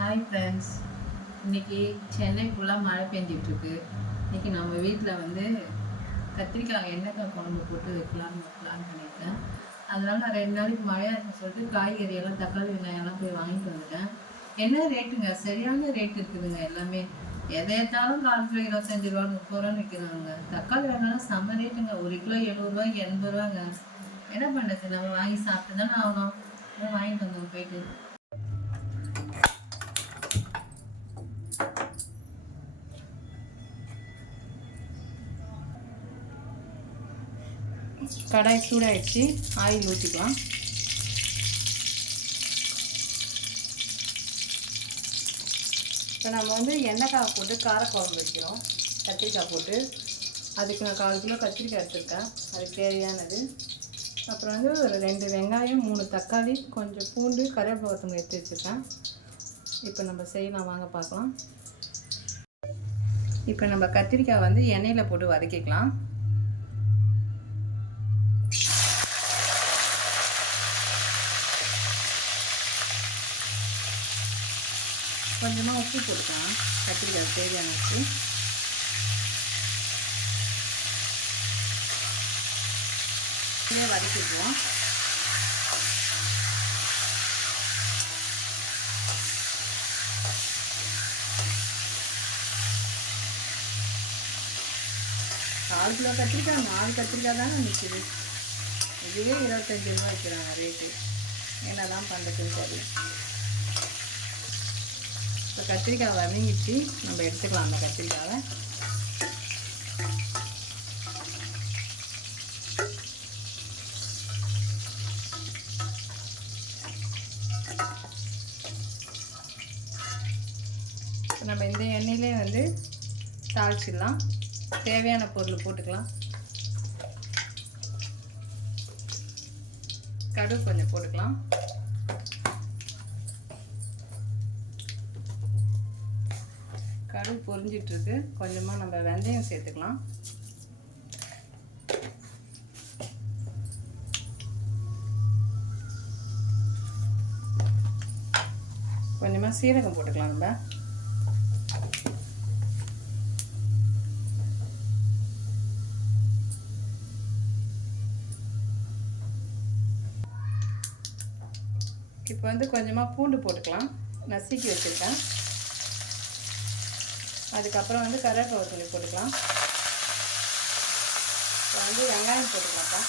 Hi friends. இன்றைக்கி சென்னை ஃபுல்லாக மழை பெஞ்சிட்ருக்கு. இன்றைக்கி நம்ம வீட்டில் வந்து கத்திரிக்காய் எண்ணெய்க்காய் குழம்பு போட்டு வைக்கலான்னு பண்ணியிருக்கேன். அதனால் நான் 2 நாளைக்கு மழையாக இருக்குன்னு சொல்லிட்டு காய்கறியெல்லாம் தக்காளி வெங்காயம்லாம் போய் வாங்கிட்டு வந்துட்டேன். என்ன ரேட்டுங்க, சரியான ரேட் இருக்குதுங்க எல்லாமே. எதை எடுத்தாலும் 4 கிலோ 25 ரூபா 30 ரூபான்னு விற்கிறாங்க. தக்காளி வெங்காயம் செம்ம ரேட்டுங்க. 1 கிலோ 70 ரூபாய்க்கு 80 ரூபாங்க. என்ன பண்ணுறது, நம்ம வாங்கி சாப்பிட்டு தானே ஆகணும். வாங்கிட்டு வந்தோம் போயிட்டு. கடாய் சூடாகிடுச்சு, ஆயில் ஊற்றிக்கலாம். இப்போ நம்ம வந்து எண்ணெய்க்காய் போட்டு காரக்குழம்பு வைக்கிறோம். கத்திரிக்காய் போட்டு அதுக்கு நான் 4 கிலோ கத்திரிக்காய் எடுத்துருக்கேன், அதுக்கு தேவையானது. அப்புறம் வந்து ஒரு 2 வெங்காயம் 3 தக்காளி கொஞ்சம் பூண்டு கருவேப்பிலை எடுத்து வச்சுருக்கேன். இப்போ நம்ம செய்யலாம், வாங்க பார்க்கலாம். இப்போ நம்ம கத்திரிக்காய் வந்து எண்ணெயில் போட்டு வதக்கிக்கலாம். கொஞ்சமாக உப்பு போட்டுக்கலாம், கத்திரிக்காய் தேவையான உப்பு. இதே வதக்கிக்குவோம். கால் கிலோ கத்திரிக்காய் 4 கத்திரிக்காய் தானே நிற்கிது. இதுவே 25 ரூபா வைக்கிறாங்க ரேட்டு. என்ன தான் பண்ணுறதுன்னு தெரியல. இப்போ கத்திரிக்காய் வதங்கிச்சு, நம்ம எடுத்துக்கலாம் அந்த கத்திரிக்காவை. நம்ம இந்த எண்ணெயிலே வந்து தாளிச்சிடலாம். தேவையான பொருள் போட்டுக்கலாம். கடுகு கொஞ்சம் போட்டுக்கலாம். கடுகு பொரிஞ்சிட்ருக்கு. கொஞ்சமாக நம்ம வெந்தயம் சேர்த்துக்கலாம். கொஞ்சமாக சீரகம் போட்டுக்கலாம். நம்ம இப்போ வந்து கொஞ்சமாக பூண்டு போட்டுக்கலாம், நசுக்கி வச்சுருக்கேன். அதுக்கப்புறம் வந்து கருவேப்பிலை போட்டுக்கலாம். இப்போ வந்து வெங்காயம் போட்டுக்கலாம்ப்பா.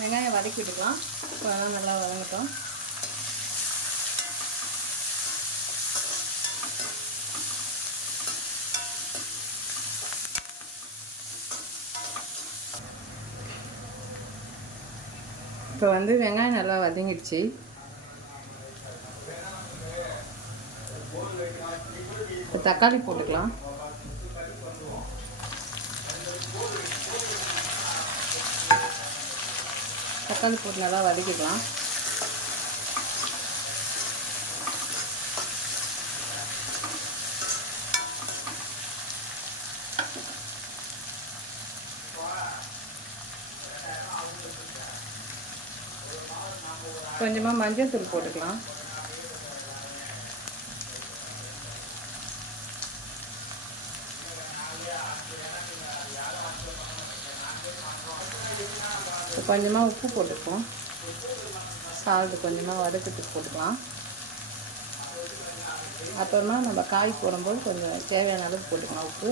வெங்காயம் வதக்கி விட்டுக்கலாம். இப்போ அதெல்லாம் நல்லா வதங்கட்டும். இப்போ வந்து வெங்காயம் நல்லா வதங்கிடுச்சு. இப்போ தக்காளி போட்டுக்கலாம். தக்காளி போட்டு நல்லா வதக்கிக்கலாம். கொஞ்சமாக மஞ்சள் தூள் போட்டுக்கலாம். கொஞ்சமாக உப்பு போட்டுக்குவோம். சால்ட்டு கொஞ்சமாக வதக்கத்துக்கு போட்டுக்கலாம். அப்புறமா நம்ம காய் போடும்போது கொஞ்சம் தேவையான அளவுக்கு போட்டுக்கலாம் உப்பு.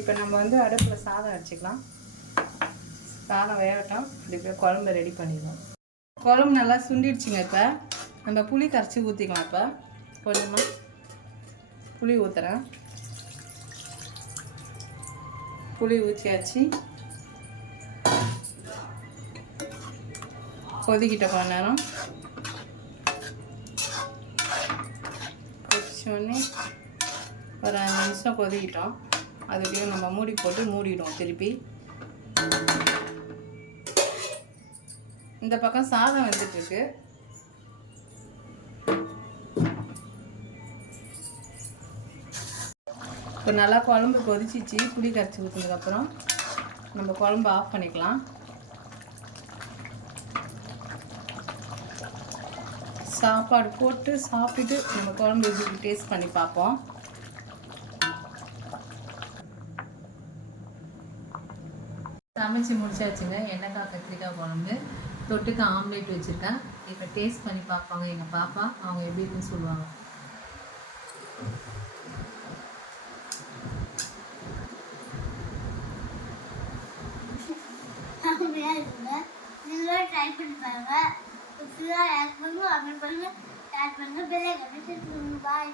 இப்போ நம்ம வந்து அடுப்பில் சாதம் வச்சுக்கலாம். சாதம் வேகட்டும். இப்போ குழம்பு ரெடி பண்ணிடுவோம். குழம்பு நல்லா சுண்டிடுச்சுங்க. இப்போ நம்ம புளி கரைச்சி ஊற்றிக்கலாம். இப்போ கொஞ்சமாக புளி ஊற்றுறேன். புளி ஊற்றியாச்சு. கொதிக்கிட்ட கொஞ்ச நேரம் கொதிச்சோடனே ஒரு 5 நிமிஷம் கொதிக்கிட்டோம். அதுக்குள்ளே நம்ம மூடி போட்டு மூடிடுவோம் திருப்பி. இந்த பக்கம் சாதம் வந்துட்டுருக்கு. இப்போ நல்லா குழம்பு கொதிச்சிச்சு. புளி கரைச்சி ஊற்றினதுக்கப்புறம் நம்ம குழம்பு ஆஃப் பண்ணிக்கலாம். சாப்பாடு போட்டு சாப்பிட்டு நம்ம குழம்பு எப்படி டேஸ்ட் பண்ணி பார்ப்போம். சமைச்சு முடிச்சாச்சுங்க. எண்ணெய்க்காய் கத்திரிக்காய் குழம்பு, தொட்டுக்க ஆம்லேட் வச்சுருக்கேன். இப்போ டேஸ்ட் பண்ணி பார்ப்பாங்க எங்கள் பாப்பா. அவங்க எப்படி இருக்குன்னு சொல்லுவாங்க. நீங்களும் ட்ரை பண்ணி பாருங்க. லைக் பண்ணுங்க, கமெண்ட் பண்ணுங்க, ஷேர் பண்ணுங்க, பெல் ஐகானை கிளிக் பண்ணுங்க. பாய்.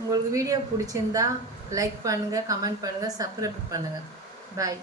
உங்களுக்கு வீடியோ பிடிச்சிருந்தா லைக் பண்ணுங்கள், கமெண்ட் பண்ணுங்கள், சப்ஸ்கிரைப் பண்ணுங்கள். பாய்.